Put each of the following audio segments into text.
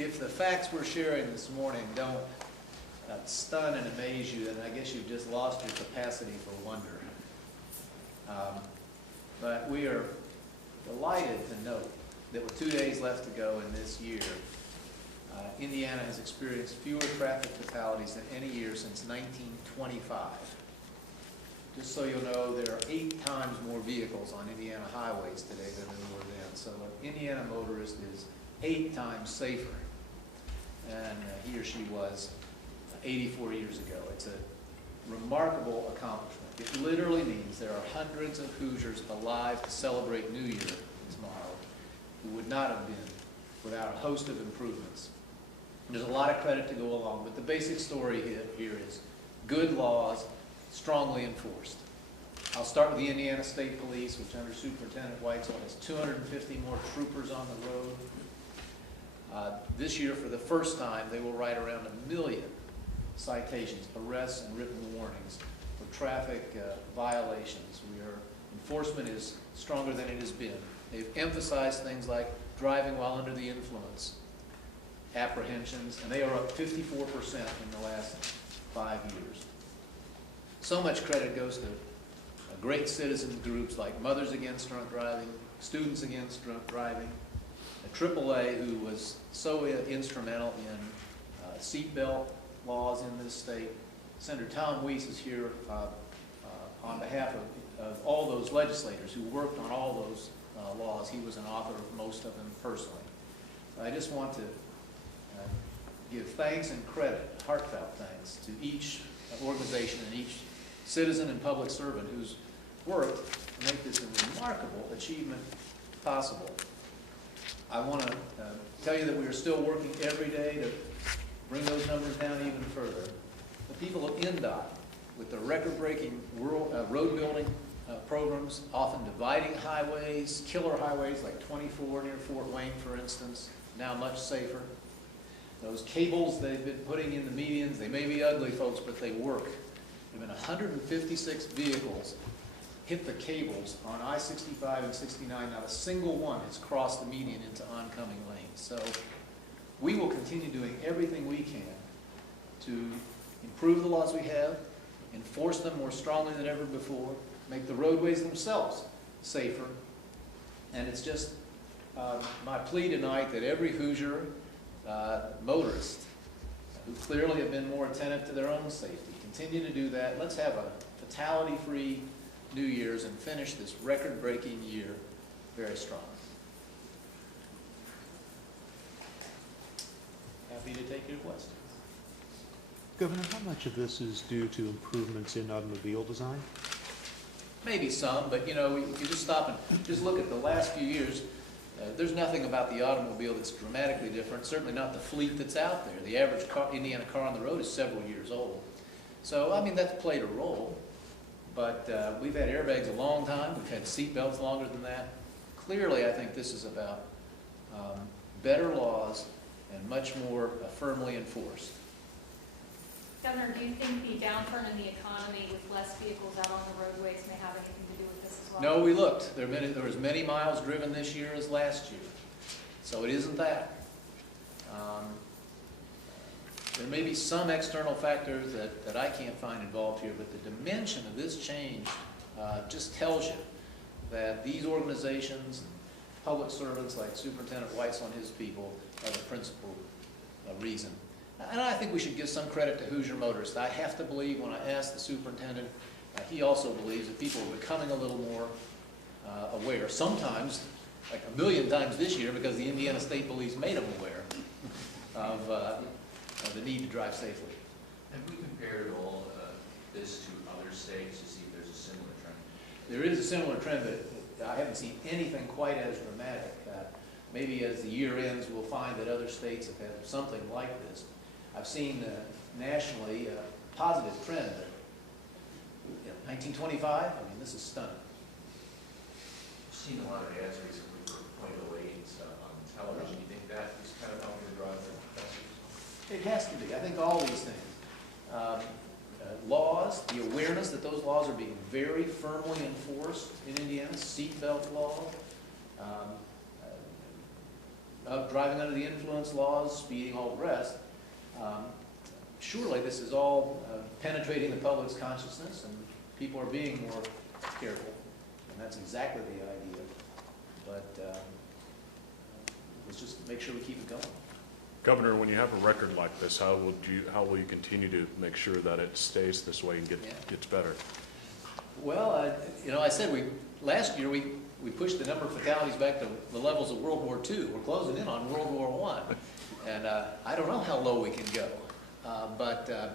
if the facts we're sharing this morning don't stun and amaze you, then I guess you've just lost your capacity for wonder. But we are delighted to note that with 2 days left to go in this year, Indiana has experienced fewer traffic fatalities than any year since 1925. Just so you'll know, there are 8 times more vehicles on Indiana highways today than there were then. So an Indiana motorist is 8 times safer than he or she was 84 years ago. It's a remarkable accomplishment. It literally means there are hundreds of Hoosiers alive to celebrate New Year tomorrow who would not have been without a host of improvements. There's a lot of credit to go along, but the basic story here is good laws strongly enforced. I'll start with the Indiana State Police, which under Superintendent Whitesell has 250 more troopers on the road. This year, for the first time, they will write around 1 million citations, arrests, and written warnings for traffic violations. Enforcement is stronger than it has been. They've emphasized things like driving while under the influence, apprehensions, and they are up 54% in the last 5 years. So much credit goes to great citizen groups like Mothers Against Drunk Driving, Students Against Drunk Driving, AAA, who was so instrumental in seatbelt laws in this state. Senator Tom Weiss is here on behalf of all those legislators who worked on all those laws. He was an author of most of them personally. I just want to give thanks and credit, heartfelt thanks, to each organization and each citizen and public servant who's worked to make this a remarkable achievement possible. I want to tell you that we are still working every day to bring those numbers down even further. The people of INDOT, with the record-breaking road building programs, often dividing highways, killer highways like 24 near Fort Wayne, for instance, now much safer. Those cables they've been putting in the medians, they may be ugly, folks, but they work. There have been 156 vehicles hit the cables on I-65 and 69. Not a single one has crossed the median into oncoming lanes. So we will continue doing everything we can to improve the laws we have, enforce them more strongly than ever before, make the roadways themselves safer. And it's just my plea tonight that every Hoosier motorist who clearly have been more attentive to their own safety continue to do that. Let's have a fatality-free New Year's and finish this record-breaking year very strong. Happy to take your questions. Governor, how much of this is due to improvements in automobile design? Maybe some, but you know, if you just stop and just look at the last few years, there's nothing about the automobile that's dramatically different, certainly not the fleet that's out there. The average Indiana car on the road is several years old. So, I mean, that's played a role, but we've had airbags a long time. We've had seat belts longer than that. Clearly, I think this is about better laws and much more firmly enforced. Governor, do you think the downturn in the economy with less vehicles out on the roadways may have anything to do with this as well? No, we looked. There were as many miles driven this year as last year. So it isn't that. There may be some external factors that I can't find involved here, but the dimension of this change just tells you that these organizations, public servants like Superintendent Whitesell and his people, are the principal reason. And I think we should give some credit to Hoosier motorists. I have to believe, when I asked the superintendent, he also believes that people are becoming a little more aware. Sometimes, like 1 million times this year, because the Indiana State Police made them aware of the need to drive safely. Have we compared all this to other states to see if there's a similar trend? There is a similar trend, but I haven't seen anything quite as dramatic. Maybe as the year ends, we'll find that other states have had something like this. I've seen nationally a positive trend. 1925, I mean, this is stunning. I've seen a lot of ads recently for .08 and stuff on television. Do you think that is kind of helping to drive the message? It has to be. I think all these things. Laws, the awareness that those laws are being very firmly enforced in Indiana, seatbelt law, driving under the influence laws, speeding, all the rest. Surely this is all penetrating the public's consciousness, and people are being more careful, and that's exactly the idea. But let's just make sure we keep it going. Governor, when you have a record like this, how will you continue to make sure that it stays this way and gets better? Well, you know, I said last year we pushed the number of fatalities back to the levels of World War II. We're closing in on World War I, and I don't know how low we can go. But the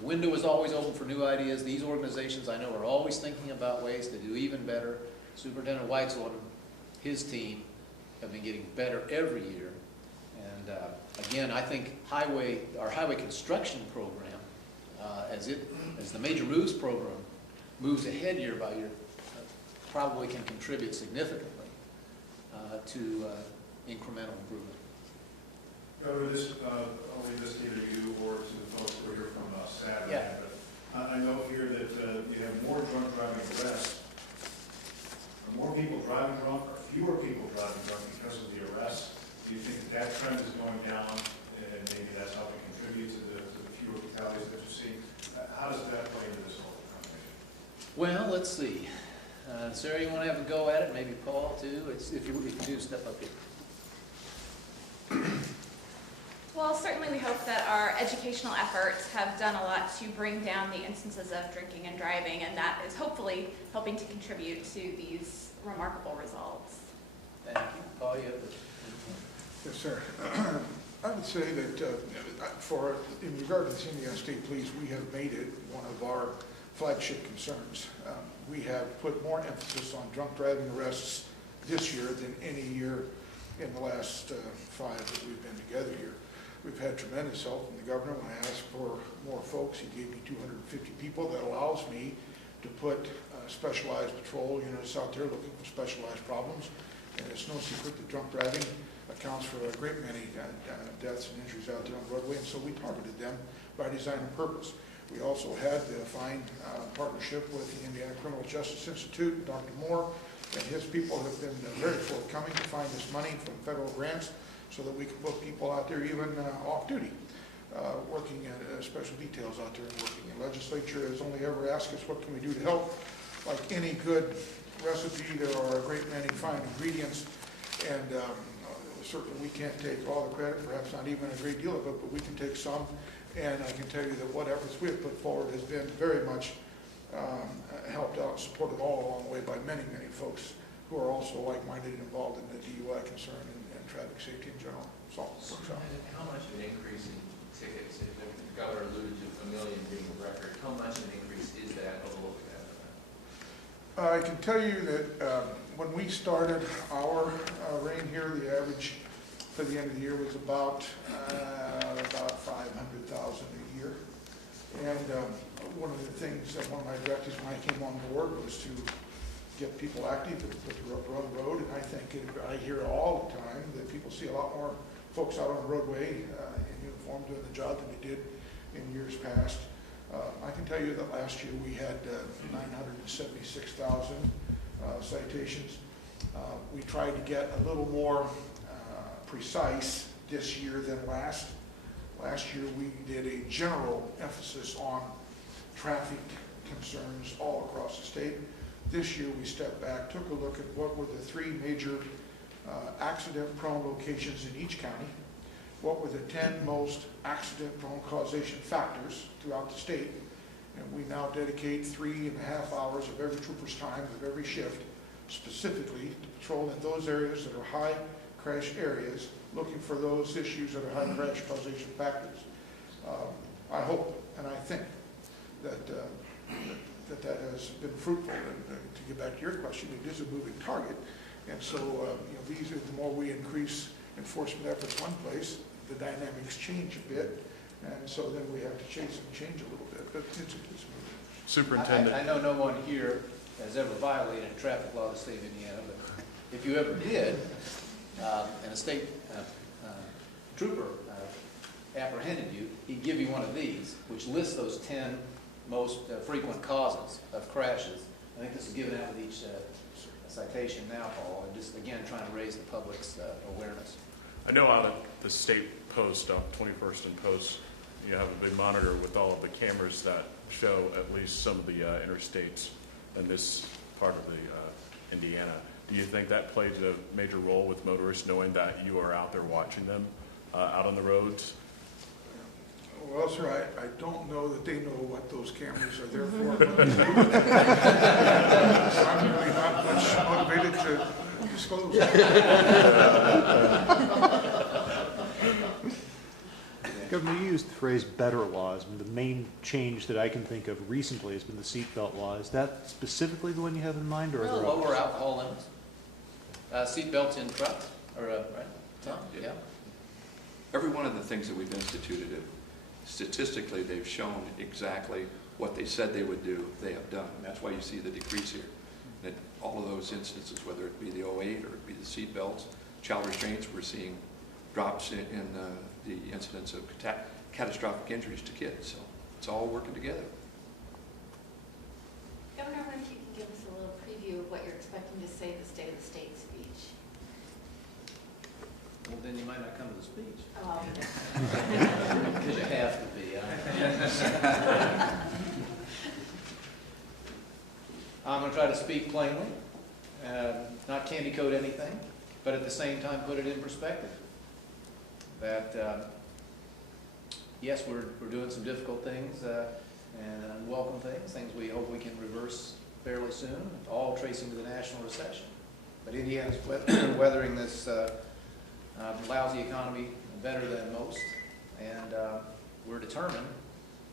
window is always open for new ideas. These organizations, I know, are always thinking about ways to do even better. Superintendent Whitesell and his team have been getting better every year. And again, I think our highway construction program, as the Major Moves program moves ahead year by year, probably can contribute significantly to incremental improvement. Governor, I'll leave this to either you or to the folks who are here from Saturday. Yeah. But I know here that you have more drunk driving arrests. Are more people driving drunk or fewer people driving drunk because of the arrests? Do you think that trend is going down and maybe that's helping contribute to the fewer fatalities that you see? How does that play into this whole conversation? Well, let's see. Sarah, you want to have a go at it? Maybe Paul too. If you do, step up here. Well, certainly we hope that our educational efforts have done a lot to bring down the instances of drinking and driving, and that is hopefully helping to contribute to these remarkable results. Thank you. Paul, you have the... Yes, sir. I would say that in regard to this Indiana State Police, we have made it one of our flagship concerns. We have put more emphasis on drunk driving arrests this year than any year in the last 5 that we've been together here. We've had tremendous help from the governor. When I asked for more folks, he gave me 250 people. That allows me to put specialized patrol units out there looking for specialized problems. And it's no secret that drunk driving accounts for a great many deaths and injuries out there on the roadway, and so we targeted them by design and purpose. We also had a fine partnership with the Indiana Criminal Justice Institute. Dr. Moore and his people have been very forthcoming to find this money from federal grants so that we can put people out there even off duty, working at special details out there and working. The legislature has only ever asked us what can we do to help. Like any good recipe, there are a great many fine ingredients, and certainly we can't take all the credit, perhaps not even a great deal of it, but we can take some. And I can tell you that what efforts we have put forward has been very much helped out and supported all along the way by many, many folks who are also like-minded and involved in the DUI concern and traffic safety in general. So, how much of an increase in tickets, if the governor alluded to 1 million being a record, how much of an increase is that over what we've had? I can tell you that when we started our reign here, the average for the end of the year was about 500,000 a year. And one of the things that one of my directives when I came on board was to get people active and put the rubber on the road. And I think I hear all the time that people see a lot more folks out on the roadway in uniform doing the job than they did in years past. I can tell you that last year we had 976,000 citations. We tried to get a little more precise this year than last. Last year we did a general emphasis on traffic concerns all across the state. This year we stepped back, took a look at what were the 3 major accident-prone locations in each county, what were the 10 most accident-prone causation factors throughout the state, and we now dedicate 3.5 hours of every trooper's time of every shift specifically to patrol in those areas that are high crash areas, looking for those issues that are high crash causation factors. I hope and I think that that has been fruitful. And to get back to your question, it is a moving target. And so, these are the more we increase enforcement efforts one place, the dynamics change a bit. And so then we have to change a little bit. But it's moving. Superintendent. I know no one here has ever violated a traffic law of the state of Indiana, but if you ever did, and a state trooper apprehended you, he'd give you one of these, which lists those 10 most frequent causes of crashes. I think this is given out with each citation now, Paul, and just, again, trying to raise the public's awareness. I know out at the state post, 21st and Post, you have a big monitor with all of the cameras that show at least some of the interstates in this part of the Indiana. Do you think that played a major role with motorists knowing that you are out there watching them out on the roads? Well, sir, I don't know that they know what those cameras are there for. I'm really not much motivated to disclose. Governor, you used the phrase better laws, and the main change that I can think of recently has been the seatbelt law. Is that specifically the one you have in mind, or are there Lower others? alcohol limits. Seat belts in trucks, or, right? Tom? Yeah. Every one of the things that we've instituted, statistically, they've shown exactly what they said they would do, they have done. And that's why you see the decrease here. That all of those instances, whether it be the 08 or it be the seat belts, child restraints, we're seeing drops in the incidence of catastrophic injuries to kids. So it's all working together. Governor, I wonder if you can give us a little preview of what you're expecting to say at the State of the State speech. Well, then you might not come to the speech. Oh, I'll be there. Because you have to be. Huh? I'm going to try to speak plainly, not candy coat anything, but at the same time put it in perspective. That, yes, we're doing some difficult things and unwelcome things we hope we can reverse fairly soon, all tracing to the national recession. But Indiana's weathering this lousy economy better than most, and we're determined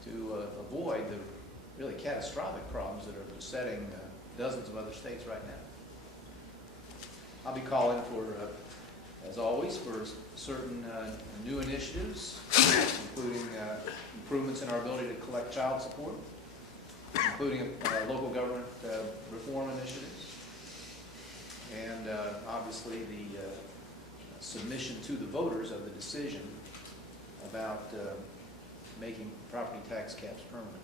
to avoid the really catastrophic problems that are besetting dozens of other states right now. I'll be calling for, as always, for certain new initiatives, including improvements in our ability to collect child support, including local government reform initiatives, and obviously the submission to the voters of the decision about making property tax caps permanent.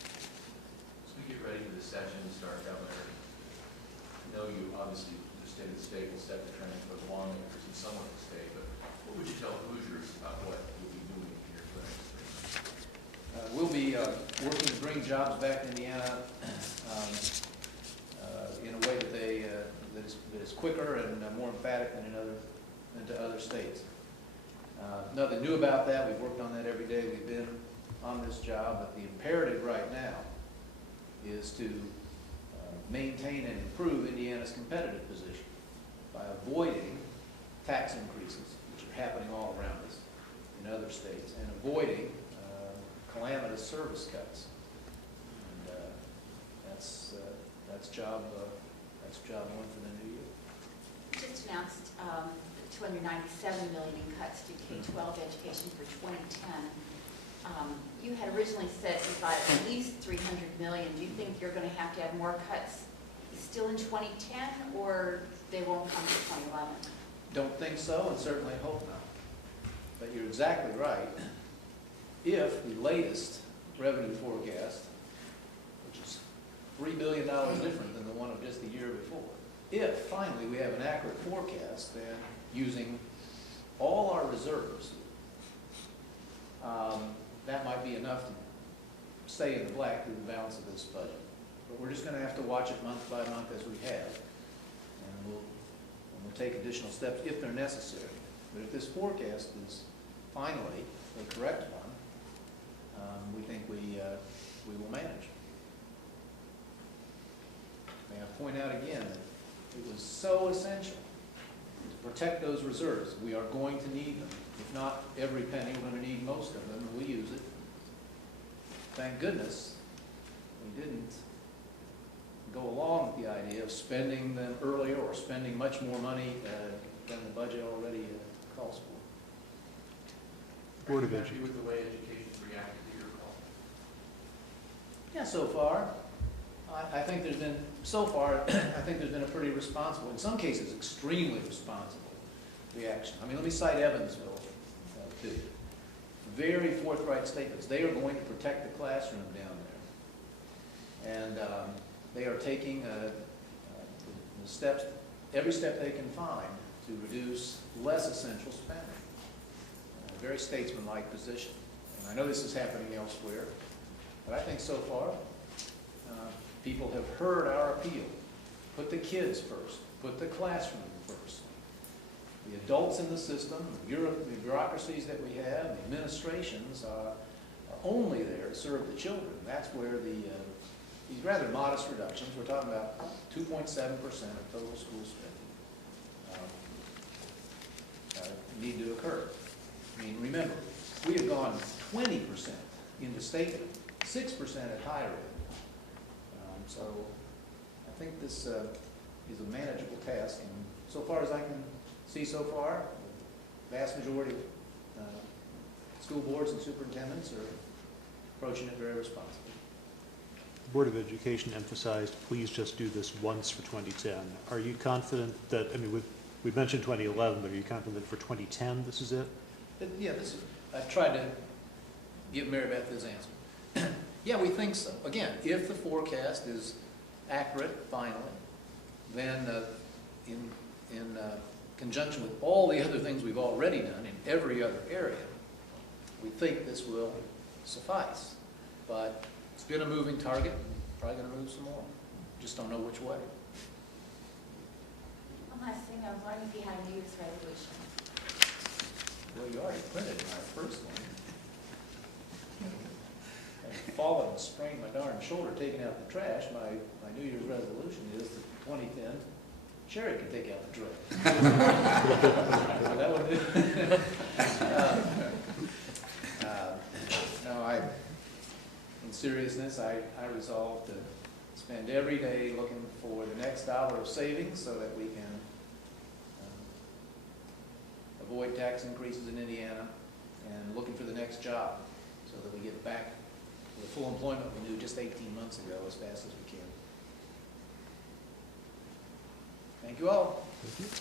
As we get ready for the session to start, Governor, I know you obviously, the State of the State will set the trend for the lawmakers and some of the state, but what would you tell Hoosiers about what you'll be doing here for the next 3 months? We'll be working to bring jobs back to Indiana in a way that that is quicker and more emphatic than to other states. Nothing new about that. We've worked on that every day we've been on this job, but the imperative right now is to maintain and improve Indiana's competitive position by avoiding tax increases, which are happening all around us in other states, and avoiding calamitous service cuts. And that's job one for the new year. You just announced $297 million in cuts to K-12 education for 2010. You had originally said you thought at least $300 million. Do you think you're going to have more cuts still in 2010, or they won't come to 2011? Don't think so, and certainly hope not. But you're exactly right. If the latest revenue forecast, which is $3 billion different than the one of just the year before, if finally we have an accurate forecast, then using all our reserves, that might be enough to stay in the black through the balance of this budget. But we're just going to have to watch it month by month as we have, and we'll take additional steps if they're necessary. But if this forecast is finally the correct one, we think we will manage. May I point out again that it was so essential to protect those reserves. We are going to need them. If not every penny, we're going to need most of them, and we use it. Thank goodness we didn't go along with the idea of spending them earlier or spending much more money than the budget already calls for. Board of Are you happy Education. with the way education's reacted to your call? Yeah, so far, I think there's been, I think there's been a pretty responsible, in some cases extremely responsible reaction. I mean, let me cite Evansville, too. Very forthright statements. They are going to protect the classroom down there. And they are taking the steps, every step they can find to reduce less essential spending. A very statesmanlike position. And I know this is happening elsewhere, but I think so far, people have heard our appeal. Put the kids first, put the classroom first. The adults in the system, the bureaucracies that we have, the administrations are only there to serve the children. That's where these rather modest reductions, we're talking about 2.7% of total school spending, need to occur. I mean, remember, we have gone 20% into state, 6% at higher ed. So I think this is a manageable task, and so far as I can see so far, the vast majority of school boards and superintendents are approaching it very responsibly. The Board of Education emphasized, please just do this once for 2010. Are you confident that, I mean, we mentioned 2011, but are you confident for 2010 this is it? Yeah, I tried to give Mary Beth this answer. Yeah, we think so. Again, if the forecast is accurate, finally, then in conjunction with all the other things we've already done in every other area, we think this will suffice. But it's been a moving target, probably going to move some more. Just don't know which way. One last thing, I was wondering if you had a New Year's resolution. Well, you already printed my first one. I've fallen and sprained my darn shoulder taking out the trash. My New Year's resolution is that 2010, Sherry can take out the trash. So that would do. No, in seriousness, I resolved to spend every day looking for the next dollar of savings so that we can avoid tax increases in Indiana and looking for the next job so that we get back to the full employment we knew just 18 months ago as fast as we can. Thank you all. Thank you.